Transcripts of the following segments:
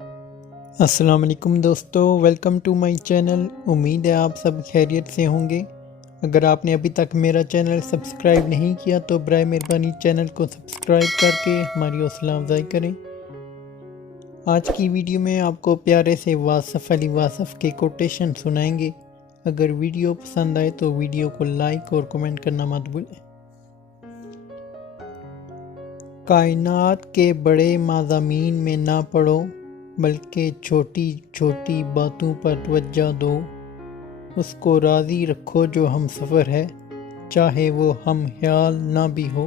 السلام علیکم دوستو، ویلکم ٹو مائی چینل۔ امید ہے آپ سب خیریت سے ہوں گے۔ اگر آپ نے ابھی تک میرا چینل سبسکرائب نہیں کیا تو برائے مہربانی چینل کو سبسکرائب کر کے ہماری حوصلہ افزائی کریں۔ آج کی ویڈیو میں آپ کو پیارے سے واصف علی واصف کے کوٹیشن سنائیں گے۔ اگر ویڈیو پسند آئے تو ویڈیو کو لائک اور کمنٹ کرنا مت بھولیں۔ کائنات کے بڑے مضامین میں نہ پڑو، بلکہ چھوٹی چھوٹی باتوں پر توجہ دو۔ اس کو راضی رکھو جو ہم سفر ہے، چاہے وہ ہم خیال نہ بھی ہو۔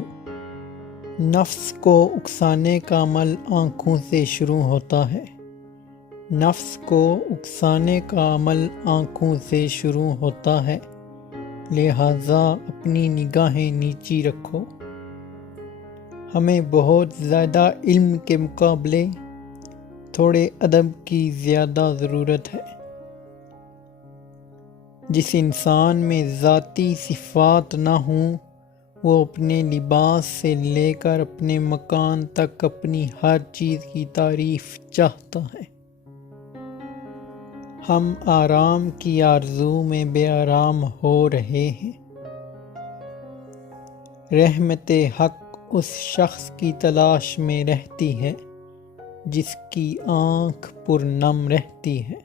نفس کو اکسانے کا عمل آنکھوں سے شروع ہوتا ہے۔ نفس کو اکسانے کا عمل آنکھوں سے شروع ہوتا ہے، لہٰذا اپنی نگاہیں نیچی رکھو۔ ہمیں بہت زیادہ علم کے مقابلے تھوڑے ادب کی زیادہ ضرورت ہے۔ جس انسان میں ذاتی صفات نہ ہوں، وہ اپنے لباس سے لے کر اپنے مکان تک اپنی ہر چیز کی تعریف چاہتا ہے۔ ہم آرام کی آرزو میں بے آرام ہو رہے ہیں۔ رحمت حق اس شخص کی تلاش میں رہتی ہے جس کی آنکھ پرنم رہتی ہے۔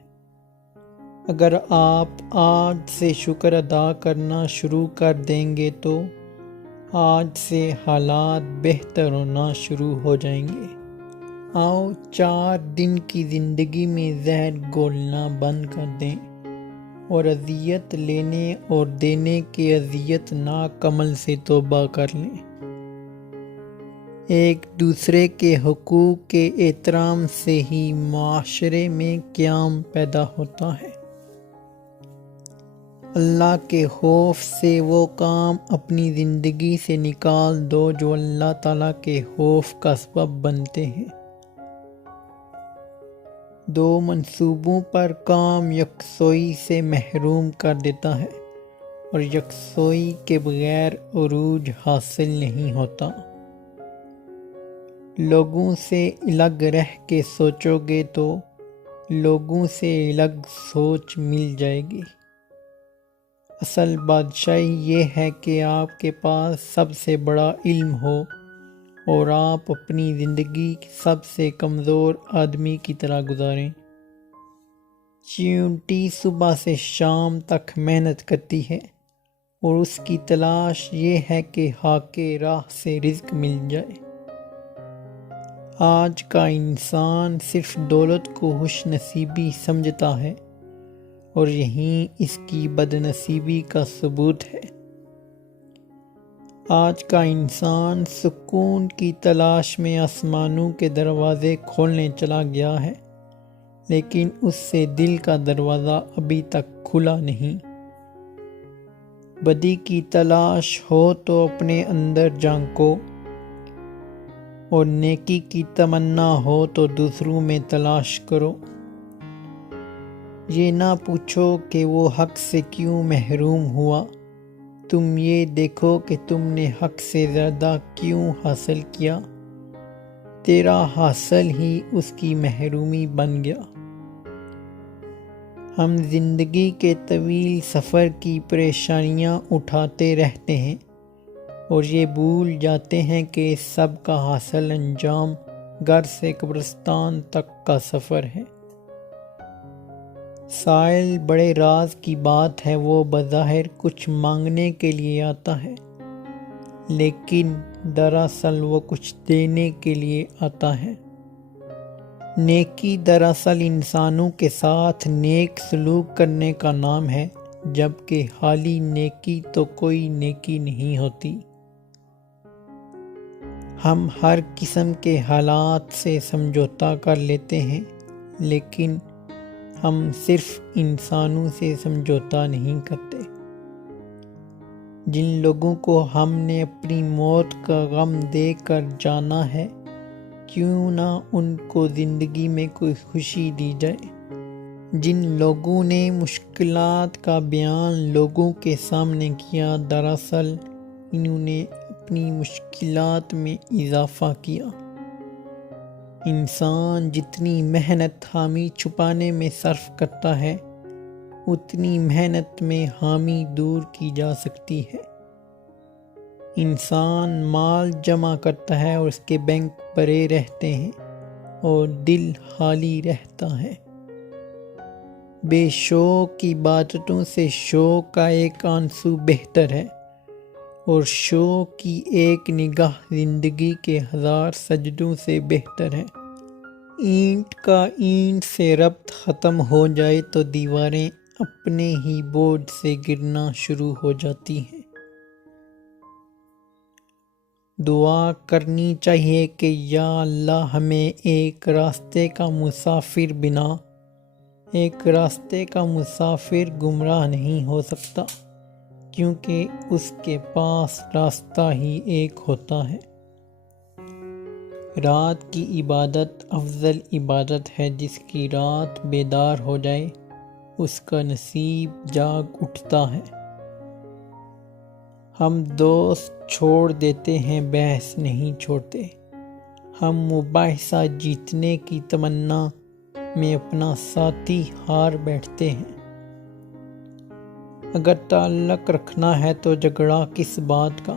اگر آپ آج سے شکر ادا کرنا شروع کر دیں گے تو آج سے حالات بہتر ہونا شروع ہو جائیں گے۔ آؤ 4 دن کی زندگی میں زہر گھولنا بند کر دیں اور اذیت لینے اور دینے کے اذیت ناک عمل سے توبہ کر لیں۔ ایک دوسرے کے حقوق کے احترام سے ہی معاشرے میں قیام پیدا ہوتا ہے۔ اللہ کے خوف سے وہ کام اپنی زندگی سے نکال دو جو اللہ تعالیٰ کے خوف کا سبب بنتے ہیں۔ 2 منصوبوں پر کام یکسوئی سے محروم کر دیتا ہے، اور یکسوئی کے بغیر عروج حاصل نہیں ہوتا۔ لوگوں سے الگ رہ کے سوچو گے تو لوگوں سے الگ سوچ مل جائے گی۔ اصل بادشاہی یہ ہے کہ آپ کے پاس سب سے بڑا علم ہو اور آپ اپنی زندگی سب سے کمزور آدمی کی طرح گزاریں۔ چیونٹی صبح سے شام تک محنت کرتی ہے اور اس کی تلاش یہ ہے کہ خاک راہ سے رزق مل جائے۔ آج کا انسان صرف دولت کو خوش نصیبی سمجھتا ہے، اور یہی اس کی بد نصیبی کا ثبوت ہے۔ آج کا انسان سکون کی تلاش میں آسمانوں کے دروازے کھولنے چلا گیا ہے، لیکن اس سے دل کا دروازہ ابھی تک کھلا نہیں۔ بدی کی تلاش ہو تو اپنے اندر جھانکو، اور نیکی کی تمنا ہو تو دوسروں میں تلاش کرو۔ یہ نہ پوچھو کہ وہ حق سے کیوں محروم ہوا، تم یہ دیکھو کہ تم نے حق سے زیادہ کیوں حاصل کیا۔ تیرا حاصل ہی اس کی محرومی بن گیا۔ ہم زندگی کے طویل سفر کی پریشانیاں اٹھاتے رہتے ہیں اور یہ بھول جاتے ہیں کہ سب کا حاصل انجام گھر سے قبرستان تک کا سفر ہے۔ سائل بڑے راز کی بات ہے، وہ بظاہر کچھ مانگنے کے لیے آتا ہے، لیکن دراصل وہ کچھ دینے کے لیے آتا ہے۔ نیکی دراصل انسانوں کے ساتھ نیک سلوک کرنے کا نام ہے، جبکہ خالی نیکی تو کوئی نیکی نہیں ہوتی۔ ہم ہر قسم کے حالات سے سمجھوتا کر لیتے ہیں، لیکن ہم صرف انسانوں سے سمجھوتا نہیں کرتے۔ جن لوگوں کو ہم نے اپنی موت کا غم دے کر جانا ہے، کیوں نہ ان کو زندگی میں کوئی خوشی دی جائے۔ جن لوگوں نے مشکلات کا بیان لوگوں کے سامنے کیا، دراصل انہوں نے اپنی مشکلات میں اضافہ کیا۔ انسان جتنی محنت حامی چھپانے میں صرف کرتا ہے اتنی محنت میں حامی دور کی جا سکتی ہے۔ انسان مال جمع کرتا ہے اور اس کے بینک بھرے رہتے ہیں اور دل خالی رہتا ہے۔ بے شوق عبادتوں سے شوق کا ایک آنسو بہتر ہے، اور شوق کی ایک نگاہ زندگی کے 1000 سجدوں سے بہتر ہے۔ اینٹ کا اینٹ سے ربط ختم ہو جائے تو دیواریں اپنے ہی بورڈ سے گرنا شروع ہو جاتی ہیں۔ دعا کرنی چاہیے کہ یا اللہ ہمیں ایک راستے کا مسافر بنا۔ ایک راستے کا مسافر گمراہ نہیں ہو سکتا، کیونکہ اس کے پاس راستہ ہی ایک ہوتا ہے۔ رات کی عبادت افضل عبادت ہے۔ جس کی رات بیدار ہو جائے اس کا نصیب جاگ اٹھتا ہے۔ ہم دوست چھوڑ دیتے ہیں، بحث نہیں چھوڑتے۔ ہم مباحثہ جیتنے کی تمنا میں اپنا ساتھی ہار بیٹھتے ہیں۔ اگر تعلق رکھنا ہے تو جھگڑا کس بات کا،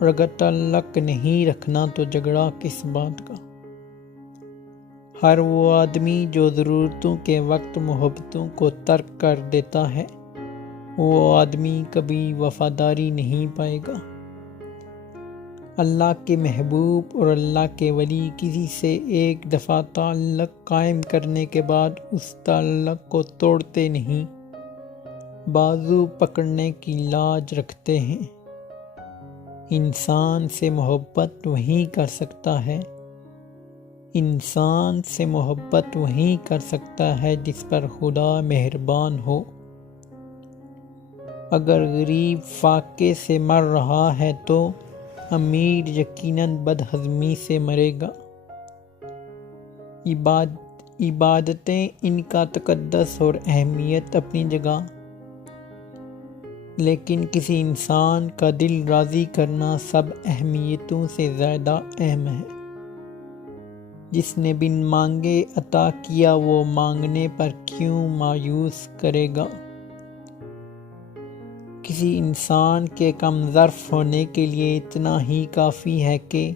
اور اگر تعلق نہیں رکھنا تو جھگڑا کس بات کا۔ ہر وہ آدمی جو ضرورتوں کے وقت محبتوں کو ترک کر دیتا ہے، وہ آدمی کبھی وفاداری نہیں پائے گا۔ اللہ کے محبوب اور اللہ کے ولی کسی سے ایک دفعہ تعلق قائم کرنے کے بعد اس تعلق کو توڑتے نہیں، بازو پکڑنے کی لاج رکھتے ہیں۔ انسان سے محبت وہی کر سکتا ہے، انسان سے محبت وہی کر سکتا ہے جس پر خدا مہربان ہو۔ اگر غریب فاقے سے مر رہا ہے تو امیر یقیناً بدہضمی سے مرے گا۔ عبادتیں ان کا تقدس اور اہمیت اپنی جگہ، لیکن کسی انسان کا دل راضی کرنا سب اہمیتوں سے زیادہ اہم ہے۔ جس نے بن مانگے عطا کیا وہ مانگنے پر کیوں مایوس کرے گا۔ کسی انسان کے کم ظرف ہونے کے لیے اتنا ہی کافی ہے کہ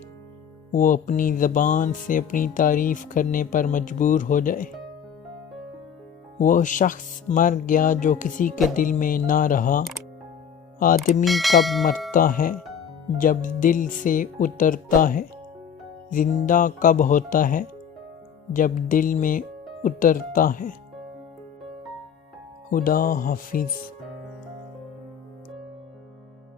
وہ اپنی زبان سے اپنی تعریف کرنے پر مجبور ہو جائے۔ وہ شخص مر گیا جو کسی کے دل میں نہ رہا۔ آدمی کب مرتا ہے؟ جب دل سے اترتا ہے۔ زندہ کب ہوتا ہے؟ جب دل میں اترتا ہے۔ خدا حافظ۔